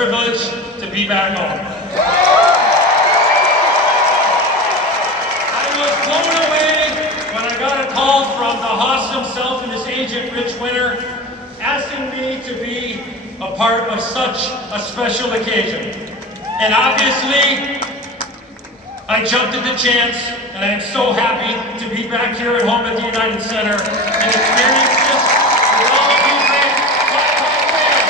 privilege to be back home. I was blown away when I got a call from the Hossa himself and his agent, Rich Winter, asking me to be a part of such a special occasion. And obviously, I jumped at the chance, and I am so happy to be back here at home at the United Center and experience this with all of you great Blackhawk fans.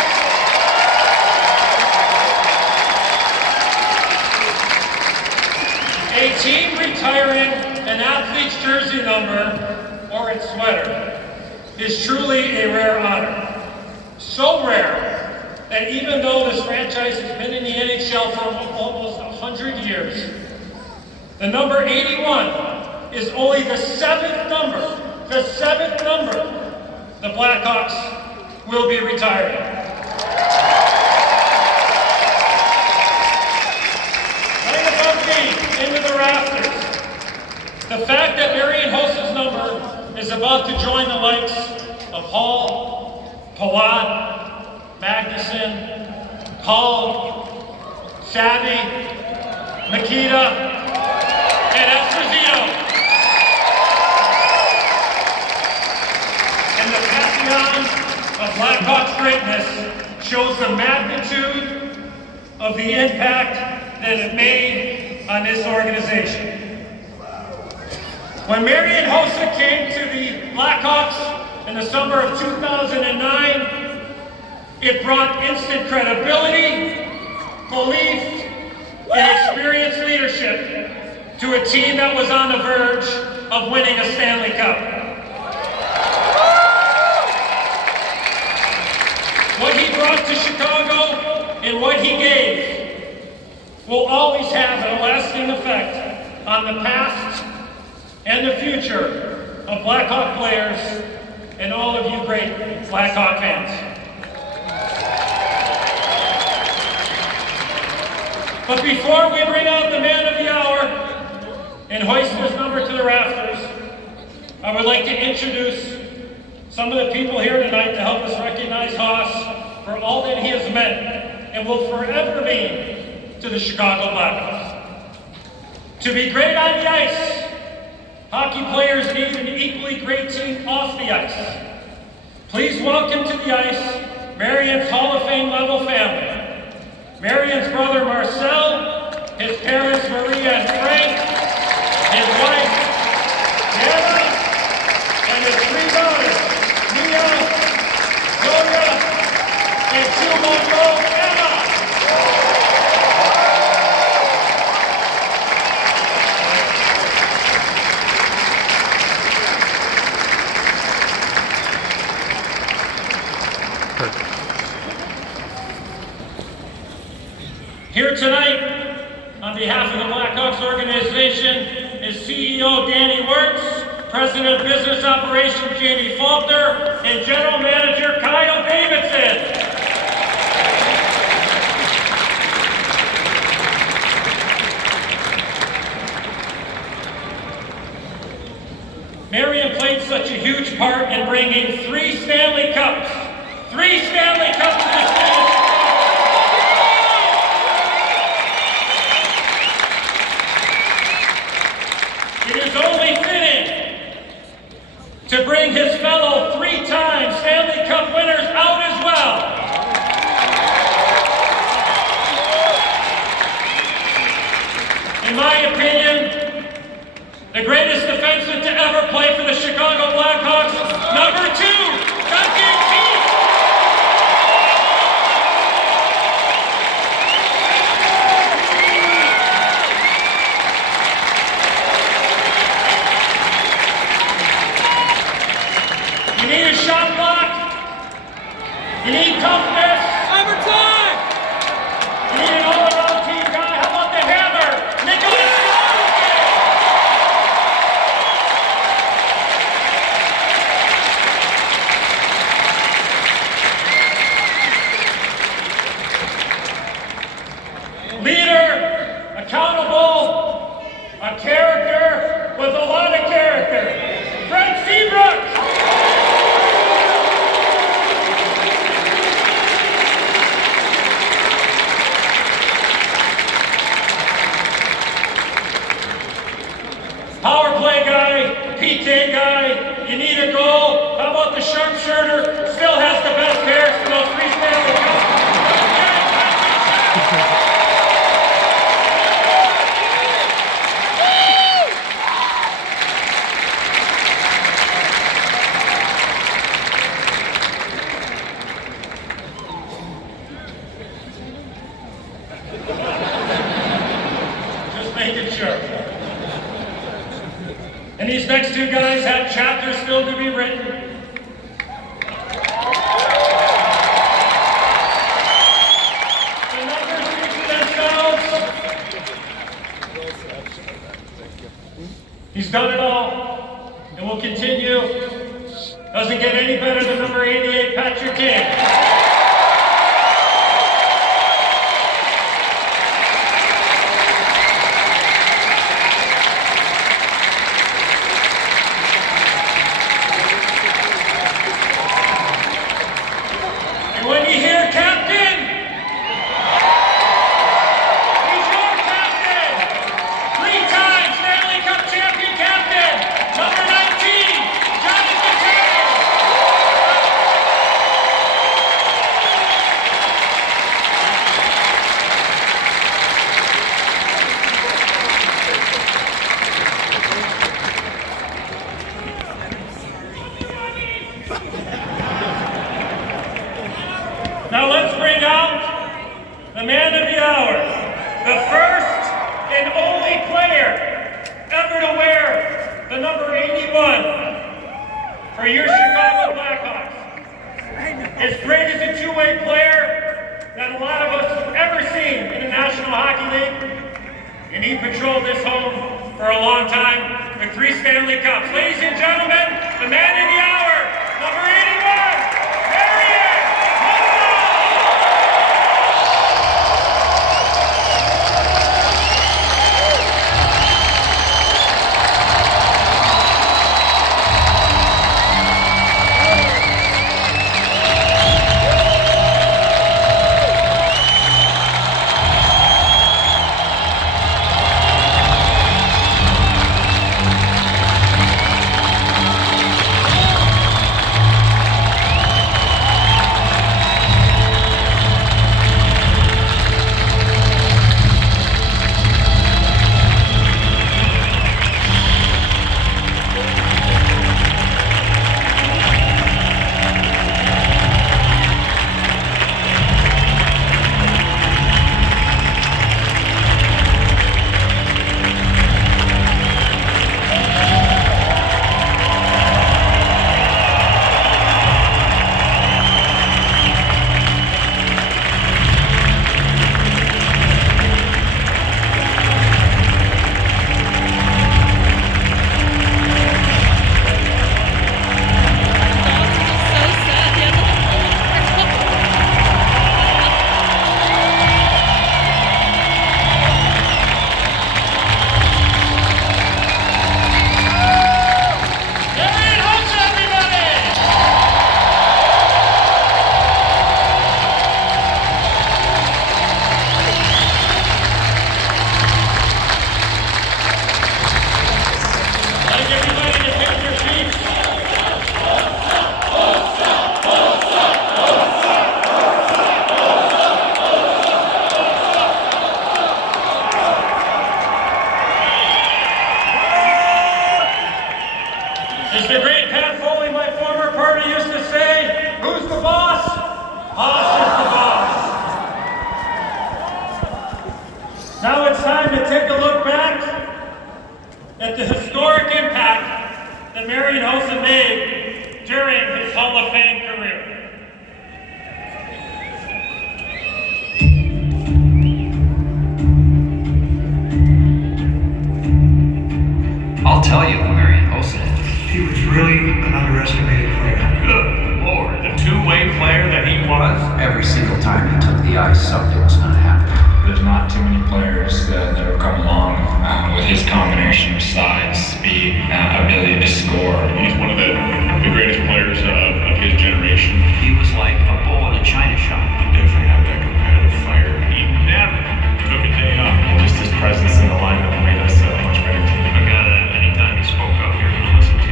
A team retiring an athlete's jersey number or its sweater is truly a rare honor. So rare that even though this franchise has been in the NHL for almost 100 years, the number 81 is only the seventh number the Blackhawks will be retiring. Right above me, into the rafters, the fact that Marian Hossa's number is about to join the likes of Hall, Palat, Magnuson, Hall, Savvy, Makita, and Esposito. And the pantheon of Blackhawks greatness shows the magnitude of the impact that it made on this organization. When Marian Hossa came to the Blackhawks in the summer of 2009, it brought instant credibility, belief, and experienced leadership to a team that was on the verge of winning a Stanley Cup. What he brought to Chicago and what he gave will always have a lasting effect on the past and the future of Blackhawk players and all of you great Blackhawk fans. But before we bring out the man of the hour and hoist his number to the rafters, I would like to introduce some of the people here tonight to help us recognize Hoss for all that he has meant and will forever mean to the Chicago Blackhawks. To be great on the ice, hockey players need an equally great team off the ice. Please welcome to the ice Marian's Hall of Fame level family. Marian's brother Marcel, his parents Maria and Frank, his wife Anna, and his three daughters, Mia, Gloria, and 2-month-old Emma. Here tonight, on behalf of the Blackhawks organization, is CEO Danny Wirtz, President of Business Operations Jamie Faulkner, and General Manager Kyle Davidson. Marian played such a huge part in bringing three Stanley Cups to the city. It is only fitting to bring his fellow three-time Stanley Cup winners out as well. In my opinion, the greatest defenseman to ever play for the Chicago Blackhawks, number 2, Duncan Keith. You need a shot block. You need toughness. Overtime! You need an all-around team guy. How about the hammer? Nicholas leader, accountable, a character with a lot of character. Fred Seabrook. PK guy, you need a goal. How about the sharpshooter? Still has the best hairs for those three Stanley Cups. Just making sure. And these next two guys have chapters still to be written. The numbers speak for themselves. He's done it all, and will continue. Doesn't get any better than number 88, Patrick King. When you hear captain, he's your captain. 3-time Stanley Cup champion captain, number 19, Jonathan Taylor. Now let's bring out the man of the hour, the first and only player ever to wear the number 81 for your Chicago Blackhawks. As great as a two-way player that a lot of us have ever seen in the National Hockey League, and he patrolled this home for a long time with 3 Stanley Cups. Ladies and gentlemen, the man of the hour, number 81, Marian. As the great Pat Foley, my former partner, used to say, who's the boss? Hossa is the boss. Now it's time to take a look back at the historic impact that Marian Hossa made during his Hall of Fame career. I'll tell you who Marian Hossa is. He was really an underestimated player. Good Lord, the two-way player that he was. Every single time he took the ice, something was going to happen. There's not too many players that have come along with his combination of size, speed, ability to score. He's one of the greatest players of his generation. He was like a bull in a china shop. He definitely had that competitive fire. He never took a day off. Just his presence in the lineup made us a much better team. A guy that anytime he spoke up, you're going to listen to.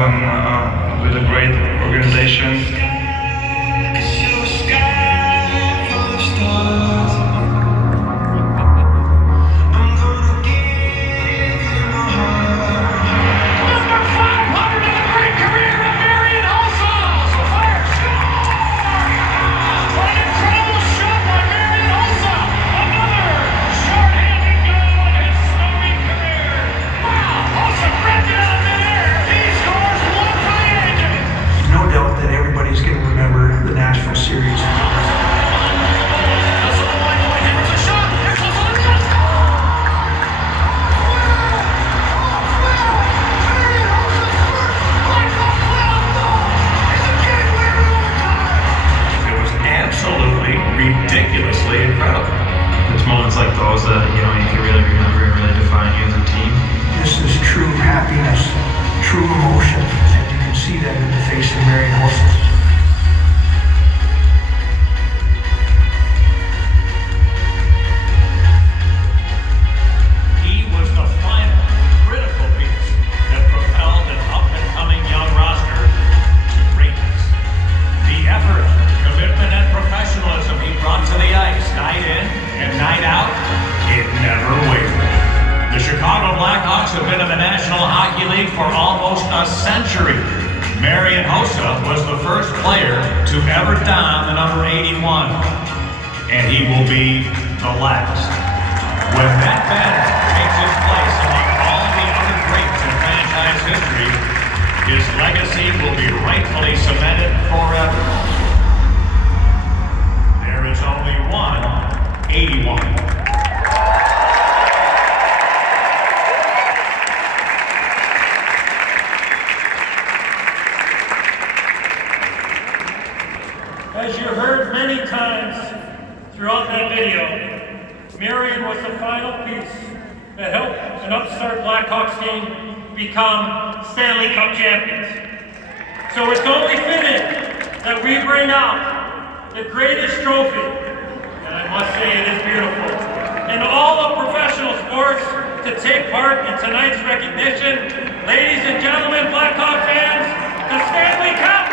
with a great organization. Number 500 in the great career of Marian Hossa. So fire score! What an incredible shot by Marian Hossa. Another short-handed goal in his snowy career. Wow, Hossa grabbed it out of midair. He scores one for the Angels. No doubt that everybody's going to remember the Nashville series. It was absolutely ridiculously incredible. It's moments like those that you can really remember and really define you as a team. This is true happiness, true emotion, and you can see that in the face of Marian Hossa. He was the final critical piece that propelled an up-and-coming young roster to greatness. The effort, commitment, and professionalism he brought to the ice night in and night out, it never wavered. The Chicago Blackhawks have been in the National Hockey League for almost a century. Marian Hossa was the first player to ever don the number 81, and he will be the last. When that banner takes its place among all the other greats in franchise history, his legacy will be rightfully cemented forever. There is only one 81. As you heard many times throughout that video, Marian was the final piece that helped an upstart Blackhawks team become Stanley Cup champions. So it's only fitting that we bring out the greatest trophy, and I must say it is beautiful, in all of professional sports to take part in tonight's recognition. Ladies and gentlemen, Blackhawk fans, the Stanley Cup!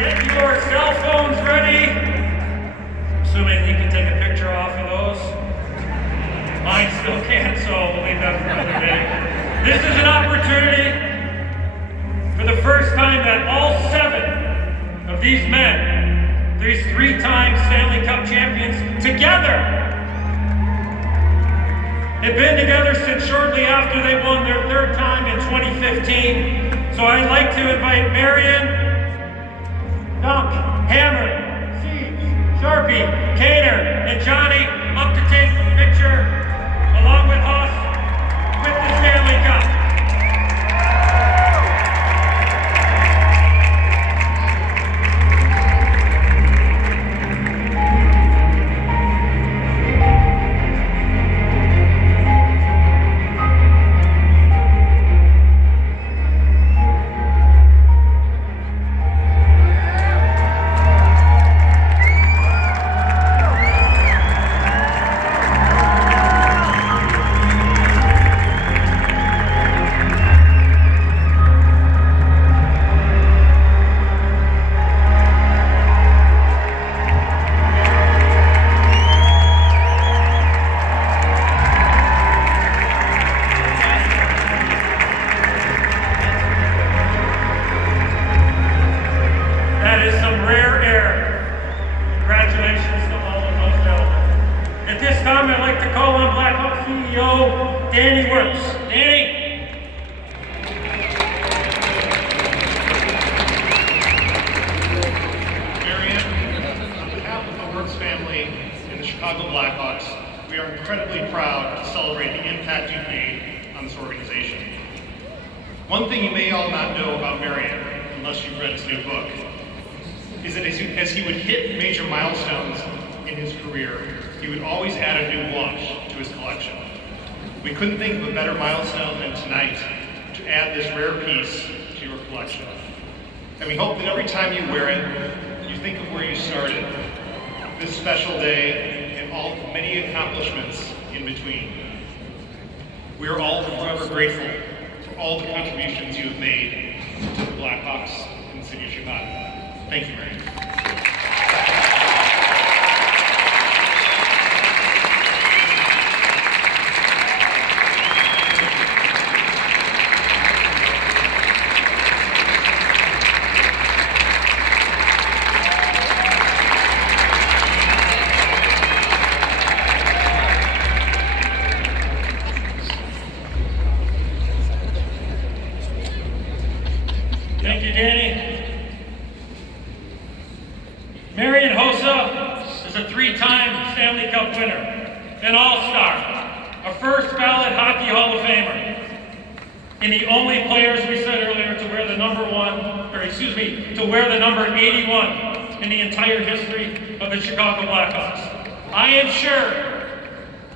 Get your cell phones ready. Assuming you can take a picture off of those. Mine still can't, so we'll leave that for another day. This is an opportunity for the first time that all 7 of these men, these 3-time Stanley Cup champions, together, have been together since shortly after they won their 3rd time in 2015. So I'd like to invite Marian, Dunk, Hammer, Siege, Sharpie, Kaner, and Johnny up to take a picture along with us with the Stanley Cup. That is some rare air. Congratulations to all of those gentlemen. At this time, I'd like to call on Blackhawk CEO Danny Works. Danny? Marian, Chicago Blackhawks, we are incredibly proud to celebrate the impact you've made on this organization. One thing you may all not know about Marian, unless you've read his new book, is that as he would hit major milestones in his career, he would always add a new watch to his collection. We couldn't think of a better milestone than tonight to add this rare piece to your collection. And we hope that every time you wear it, you think of where you started, this special day, and all the many accomplishments in between. We are all forever grateful for all the contributions you have made to the Blackhawks in the city of Chicago. Thank you, Marian. Thank you, Danny. Marian Hossa is a three-time Stanley Cup winner, an All-Star, a first-ballot Hockey Hall of Famer, and the only players we said earlier to wear the to wear the number 81 in the entire history of the Chicago Blackhawks. I am sure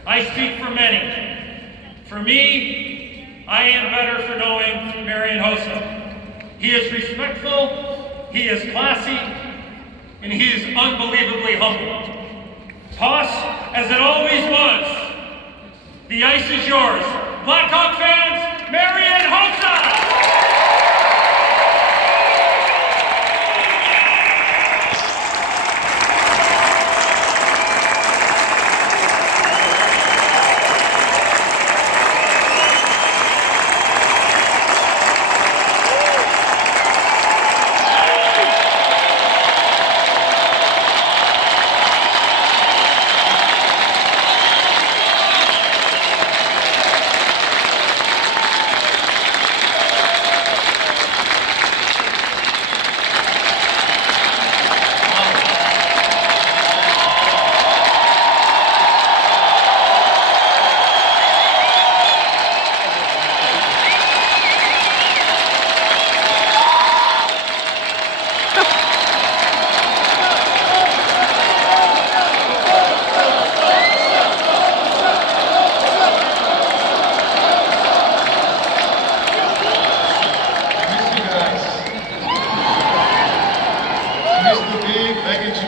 I speak for many. For me, I am better for knowing Marian Hossa. He is respectful, he is classy, and he is unbelievably humble. Hoss, as it always was, the ice is yours. Blackhawk fans, Marian Hossa!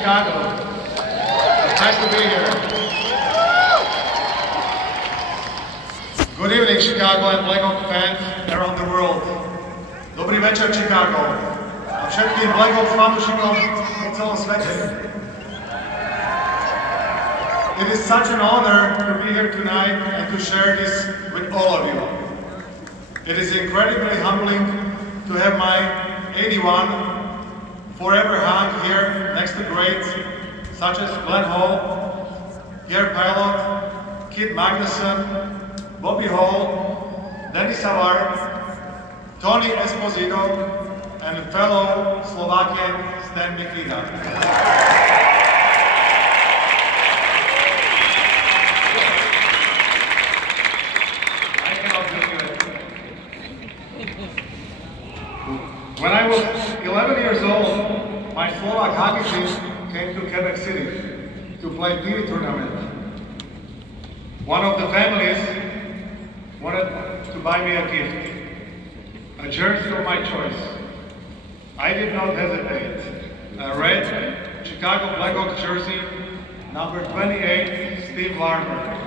Chicago. It's nice to be here. Good evening, Chicago and Blackhawk fans around the world. Dobrý večer, Chicago. A všetkým Blackhawk fanúšikom po celom svete. It is such an honor to be here tonight and to share this with all of you. It is incredibly humbling to have my 81 forever hung here next to greats such as Glenn Hall, Pierre Pilot, Kid Magnuson, Bobby Hall, Denny Savard, Tony Esposito, and fellow Slovakian Stan Mikita. When I was 11 years old, my Slovak hockey team came to Quebec City to play PV tournament. One of the families wanted to buy me a gift, a jersey of my choice. I did not hesitate. A red Chicago Blackhawks jersey, number 28, Steve Larmer.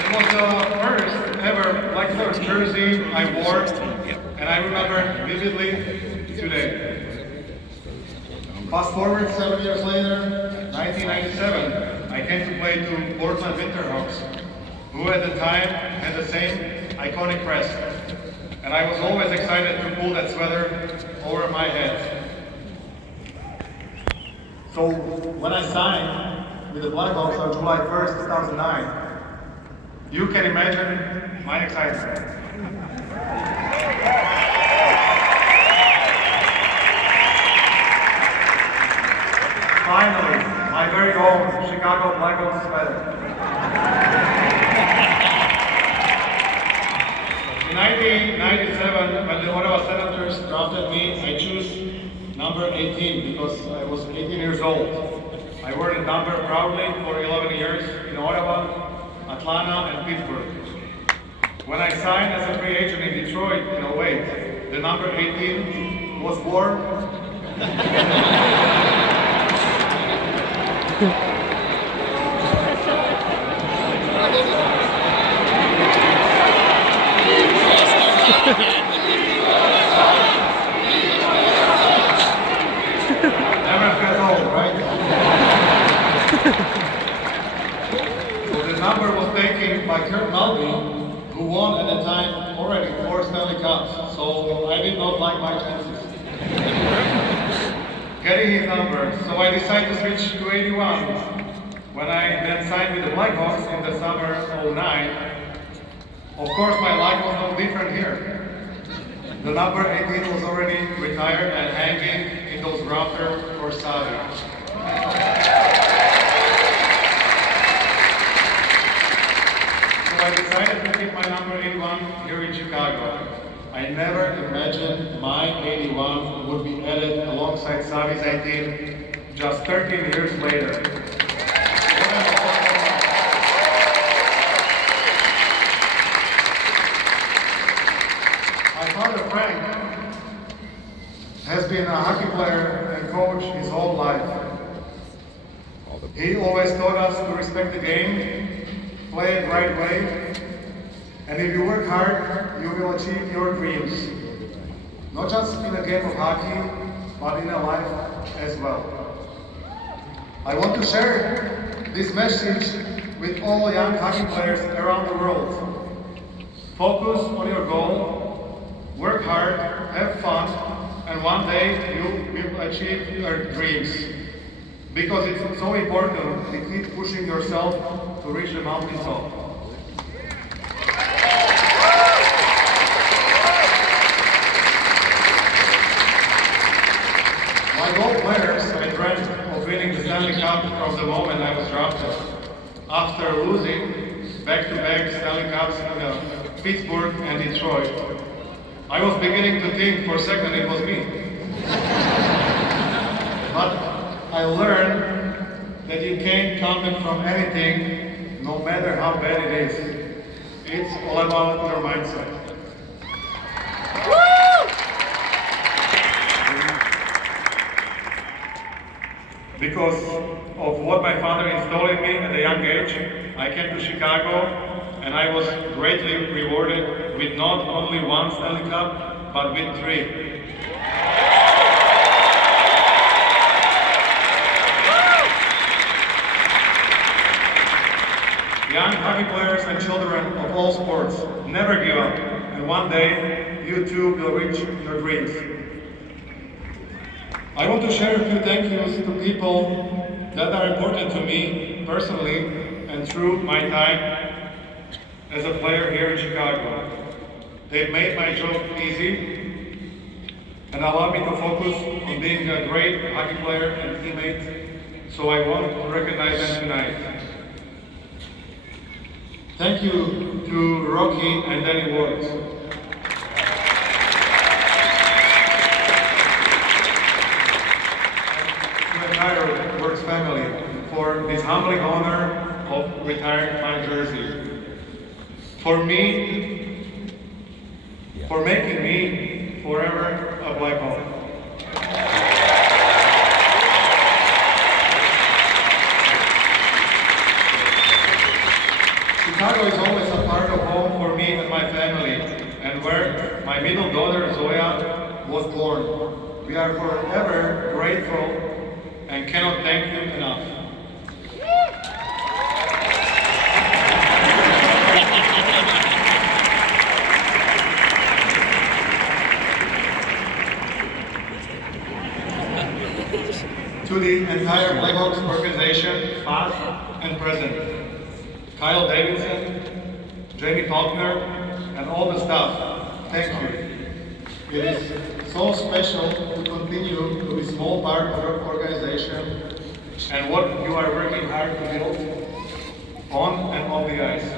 It was the first ever Blackhawks jersey I wore, and I remember vividly today. Fast forward 7 years later, 1997, I came to play to Portland Winterhawks, who at the time had the same iconic crest. And I was always excited to pull that sweater over my head. So when I signed with the Blackhawks on July 1st, 2009, you can imagine my excitement. Chicago Blackhawks better. In 1997, when the Ottawa Senators drafted me, I chose number 18 because I was 18 years old. I wore the number proudly for 11 years in Ottawa, Atlanta, and Pittsburgh. When I signed as a free agent in Detroit in 08, the number 18 was worn. Never gets old, right? So the number was taken by Kurt Malby, who won at the time already 4 Stanley Cups. So I did not like my chances. Getting his number, so I decided to switch to 81. When I then signed with the Blackhawks in the summer of 09, of course my life was no different here. The number 18 was already retired and hanging in those rafters for Savi. So I decided to keep my number 81 here in Chicago. I never imagined my 81 would be added alongside Savi's 18 just 13 years later. My father Frank has been a hockey player and coach his whole life. He always taught us to respect the game, play it right way, and if you work hard, you will achieve your dreams. Not just in a game of hockey, but in a life as well. I want to share this message with all young hockey players around the world. Focus on your goal, work hard, have fun, and one day you will achieve your dreams. Because it's so important to keep pushing yourself to reach the mountaintop. My goal players, I dreamt of winning the Stanley Cup from the moment I was drafted. After losing back-to-back Stanley Cups in Pittsburgh and Detroit, I was beginning to think for a second it was me. But I learned that you can't come from anything, no matter how bad it is. It's all about your mindset. Because of what my father installed in me at a young age, I came to Chicago and I was greatly rewarded with not only 1 Stanley Cup, but with 3. Young hockey players and children of all sports, never give up, and one day you too will reach your dreams. I want to share a few thank yous to people that are important to me personally and through my time as a player here in Chicago. They've made my job easy and allowed me to focus on being a great hockey player and teammate, so I want to recognize them tonight. Thank you to Rocky and Danny Ward. To the entire Works family for this humbling honor of retiring my jersey. For me, for making me forever a Blackhawk. Chicago is always a part of home for me and my family, and where my middle daughter Zoya was born. We are forever grateful and cannot thank you enough. To the entire Blackhawks organization, past and present. Kyle Davidson, Jamie Faulkner, and all the staff, thank you. It is so special to continue to be a small part of your organization and what you are working hard to build on and off the ice.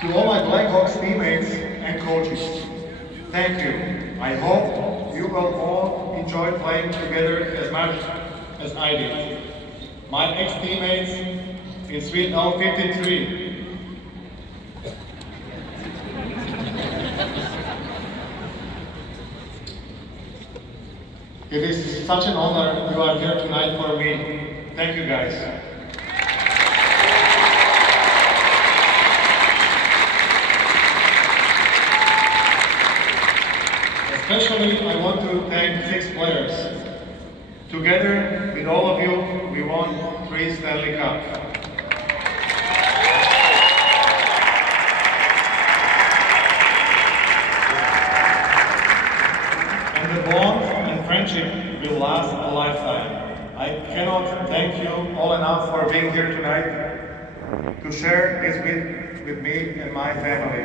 To all my Blackhawks teammates and coaches, thank you. I hope you will all enjoy playing together as much as I did. My ex-teammates in Suite L53. It is such an honor you are here tonight for me. Thank you guys. Especially, I want to thank 6 players. Together with all of you, we won 3 Stanley Cups. And the bond and friendship will last a lifetime. I cannot thank you all enough for being here tonight to share this with me and my family.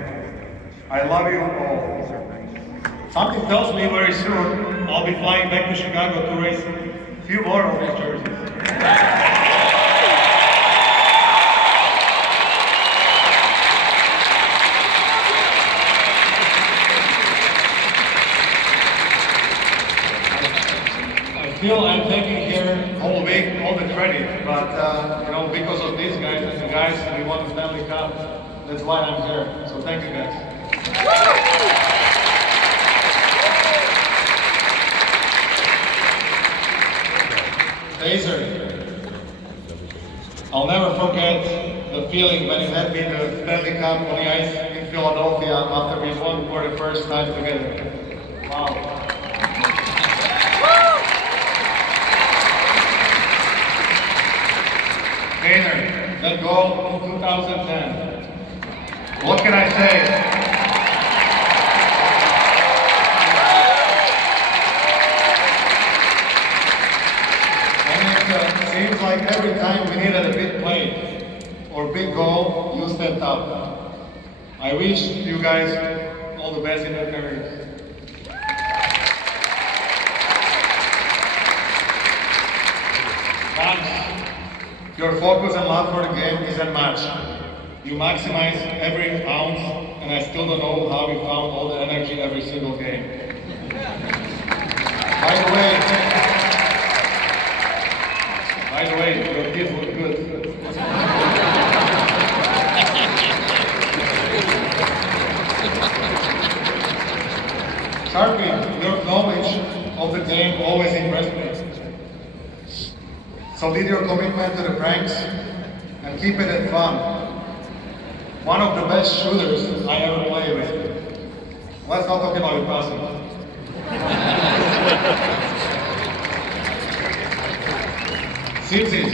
I love you all. Something tells me very soon I'll be flying back to Chicago to race a few more of these jerseys. I feel I'm taking here all the credit, but because of these guys and the guys we won the Stanley Cup, that's why I'm here. So thank you guys. Taser. I'll never forget the feeling when you had me the Stanley Cup on the ice in Philadelphia after we won for the first time together. Wow. Taser, that goal in 2010. What can I say? Seems like every time we needed a big play or big goal, you stepped up. I wish you guys all the best in your careers. Thanks. Your focus and love for the game is unmatched. You maximize every ounce, and I still don't know how you found all the energy every single game. By the way, your kids look good. Sharpie, your knowledge of the game always impressed me. So did your commitment to the pranks and keep it at fun. One of the best shooters I ever played with. Let's not talk about your passing. Simpsons,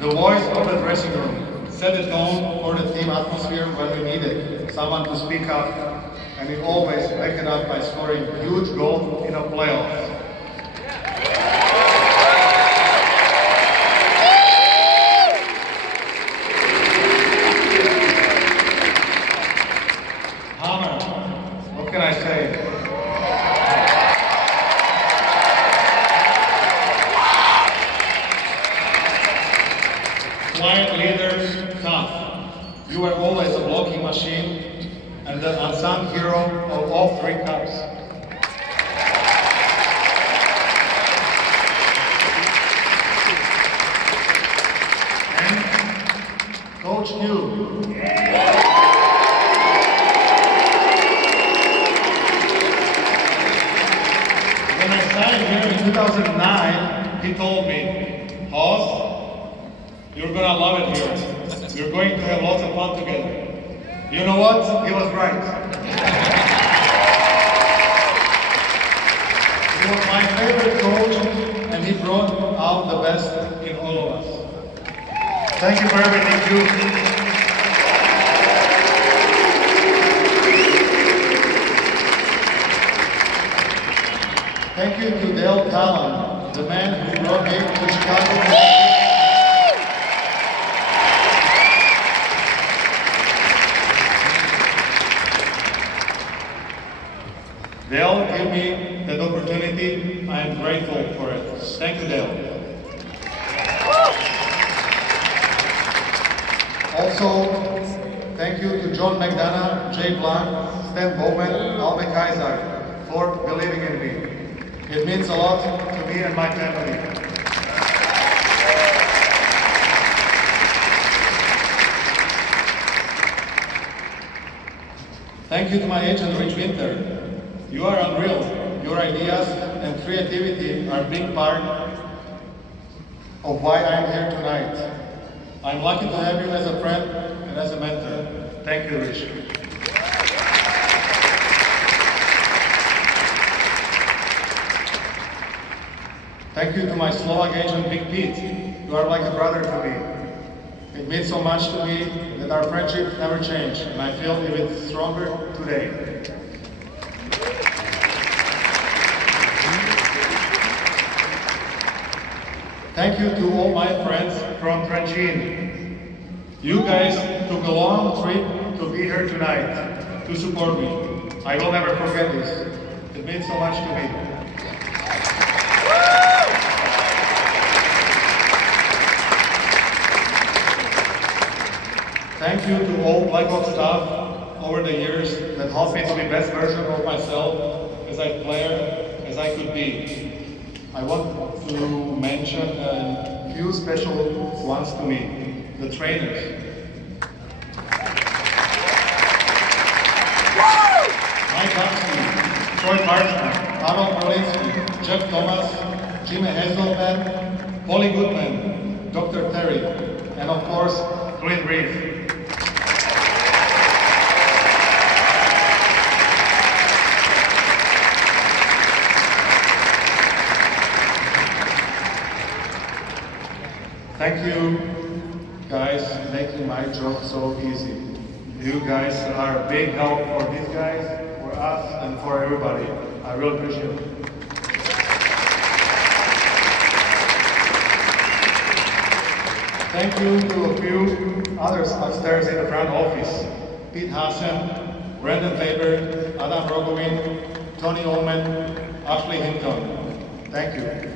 the voice of the dressing room, set the tone for the team atmosphere when we needed someone to speak up, and he always backed it up by scoring huge goals in the playoffs. Hammer, what can I say? Quiet leader, tough. You were always a blocking machine and the unsung hero of all 3 cups. And Coach Q. When I signed here in 2009, he told me, Hoss, you're gonna love it here. You're going to have lots of fun together. You know what? He was right. He was my favorite coach, and he brought out the best in all of us. Thank you for everything, too. Thank you to Dale Talon, the man who brought me to Chicago. grateful for it. Thank you, Dale. Also, thank you to John McDonough, Jay Blanc, Stan Bowman, Albert Isaac for believing in me. It means a lot to me and my family. Thank you to my agent, Rich Winter. You are unreal. Your ideas and creativity are a big part of why I'm here tonight. I'm lucky to have you as a friend and as a mentor. Thank you, Rich. Thank you to my Slovak agent, Big Pete. You are like a brother to me. It means so much to me that our friendship never changed, and I feel even stronger today. Thank you to all my friends from Trenčín. You guys took a long trip to be here tonight to support me. I will never forget this. It means so much to me. Thank you to all Blackhawk staff over the years that helped me to be the best version of myself as a player as I could be. I want to mention a few special ones to me, the trainers. Mike Buxley, Troy Marchman, Arnold Berlinski, Jeff Thomas, Jimmy Hazelman, Polly Goodman, Dr. Terry, and of course, Clint Reeve. Thank you guys making my job so easy. You guys are a big help for these guys, for us, and for everybody. I really appreciate it. Thank you to a few others upstairs in the front office. Pete Hassan, Brandon Faber, Adam Rogovin, Tony Ullman, Ashley Hinton. Thank you.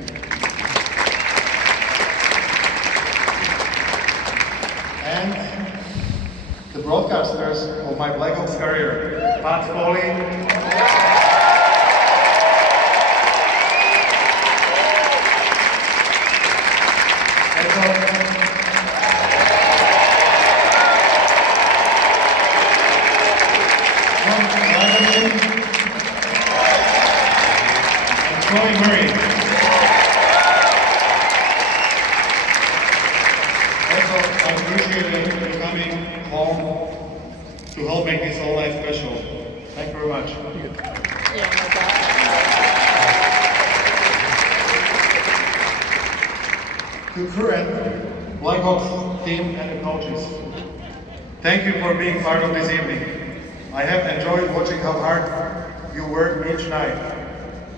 And the broadcasters of my Blackhawks career, Pat Foley, and Troy Murray. I appreciate you coming home to help make this whole night special. Thank you very much. To current Blackhawks team and the coaches, thank you for being part of this evening. I have enjoyed watching how hard you work each night.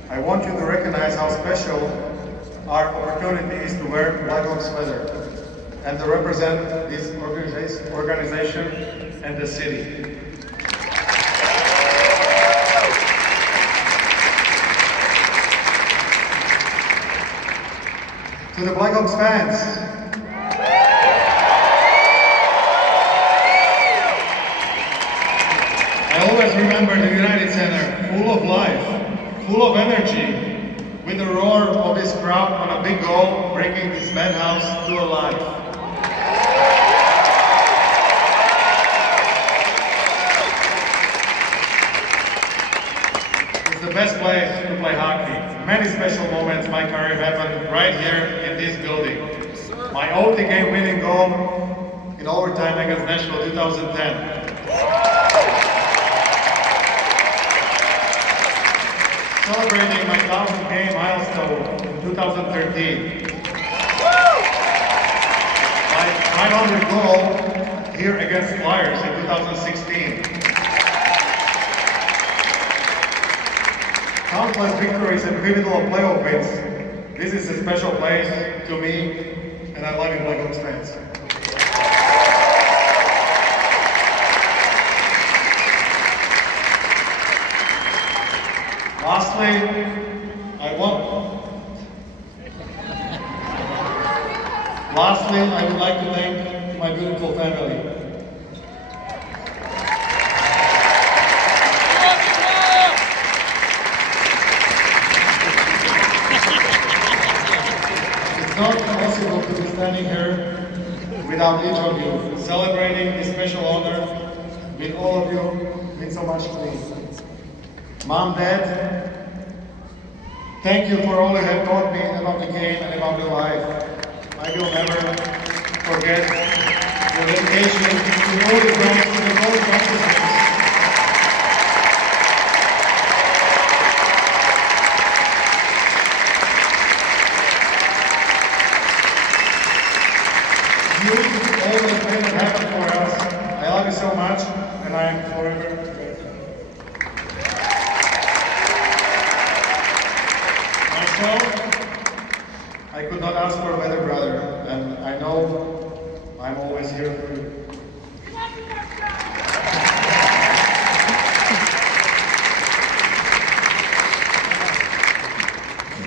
I want you to recognize how special our opportunity is to wear Blackhawks leather and to represent this organization and the city. To the Blackhawks fans, I always remember the United Center, full of life, full of energy, with the roar of this crowd on a big goal, bringing this madhouse to life. It's the best place to play hockey. Many special moments in my career happened right here in this building. My OT game winning goal in overtime against Nashville 2010. Celebrating my 1,000th game milestone in 2013. My 500 goal here against Flyers in 2016. Countless victories and pivotal playoff wins. This is a special place to me, and I love you Blackhawks fans. Lastly, I want my beautiful family. It's not possible to be standing here without each of you. Celebrating this special honor with all of you means so much to me. Mom, Dad, thank you for all you have taught me about the game and about your life. I will never forget your dedication to all the practices. You always made it happen for us. I love you so much, and I am forever grateful. Also, I could not ask for a better brother, and I know I'm always here for you.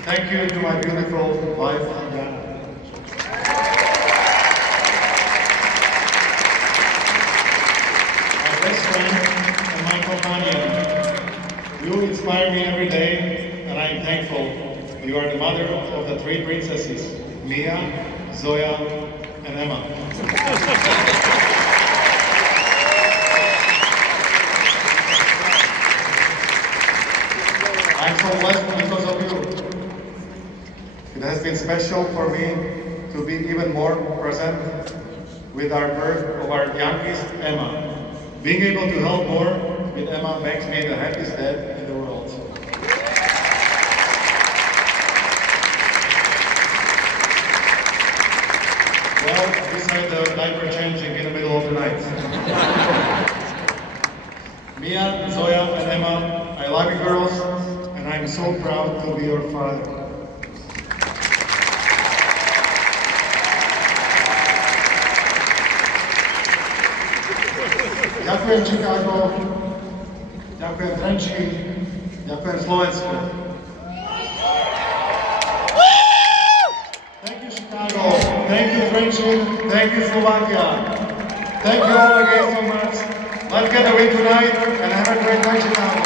Thank you to my beautiful wife, Marian. And my companion. You inspire me every day, and I am thankful. You are the mother of the three princesses, Mia, Zoya, and Emma. I'm so blessed because of you. It has been special for me to be even more present with our birth of our youngest, Emma. Being able to help more with Emma makes me the happiest dad in the world. Well, beside the diaper changing in the middle of the night. Mia, Zoya, and Emma, I love you girls, and I'm so proud to be your father. Ďakujem Chicago, ďakujem Trenčín, ďakujem Slovensko. Thank you Chicago, thank you Trenčín, thank you Slovakia. Thank you all again so much. Let's get away tonight and have a great night Chicago.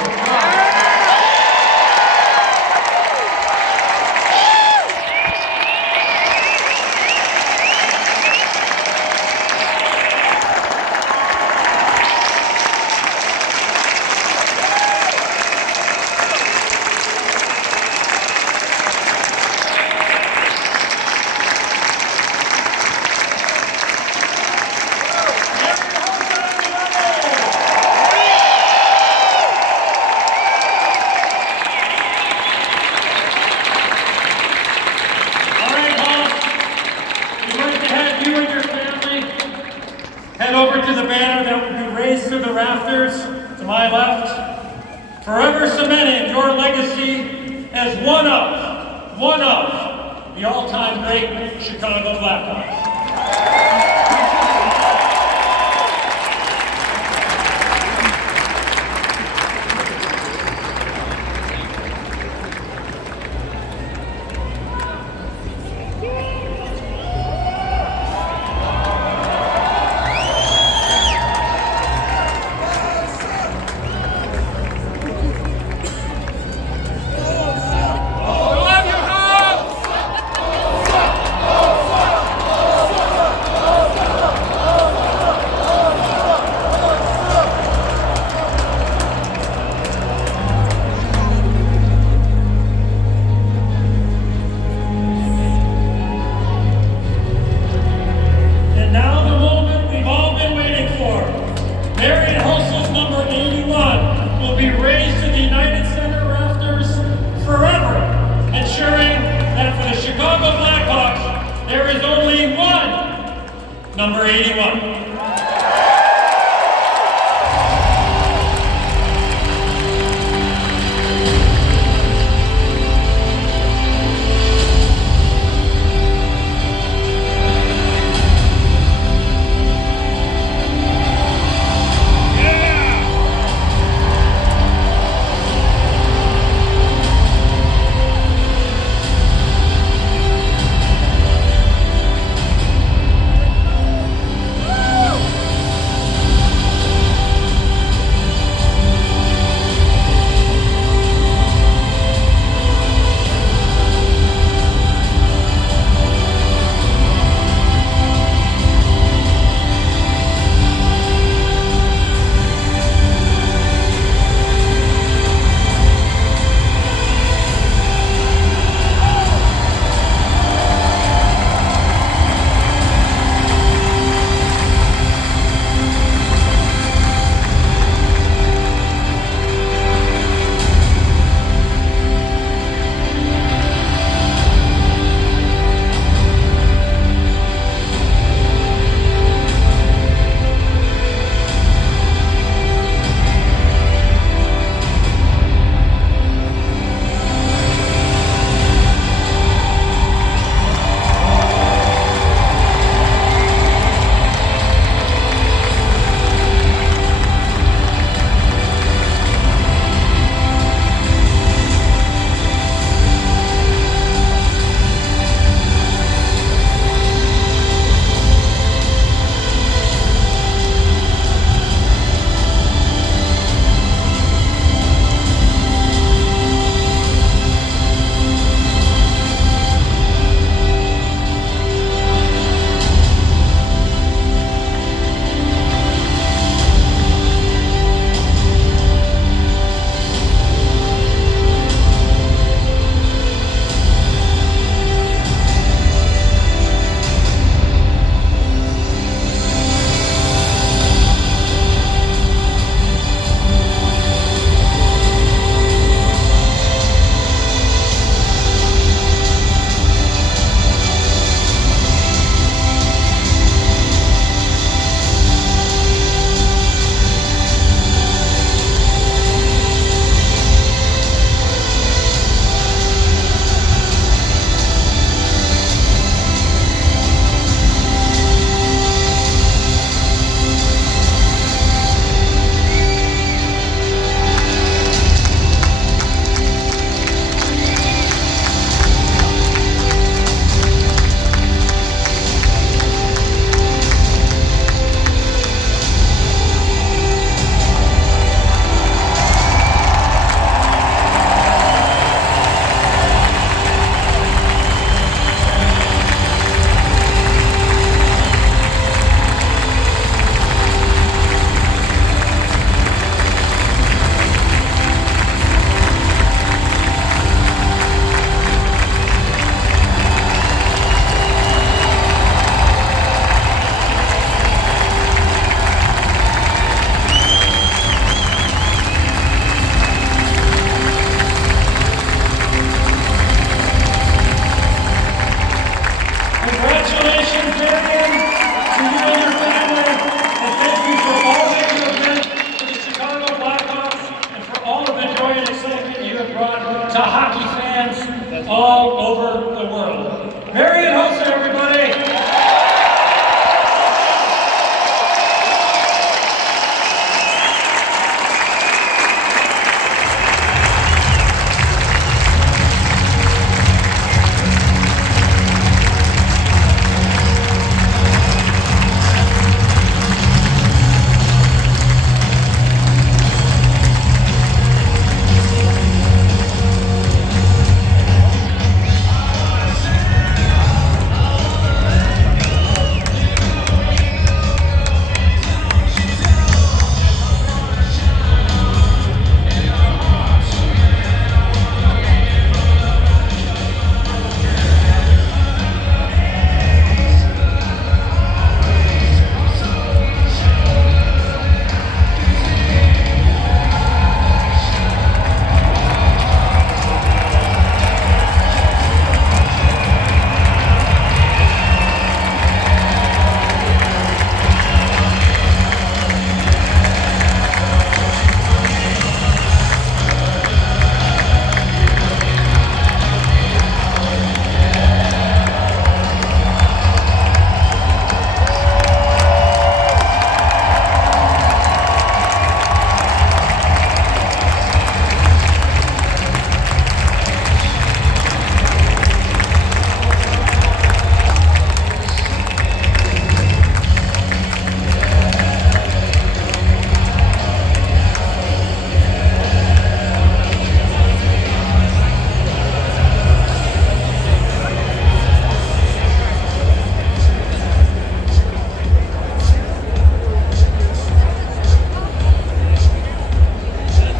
Head over to the banner that will be raised to the rafters to my left, forever cementing your legacy as one of the all-time great Chicago Blackhawks. Marian Hossa's number 81 will be raised to the United Center rafters forever, ensuring that for the Chicago Blackhawks, there is only one number 81.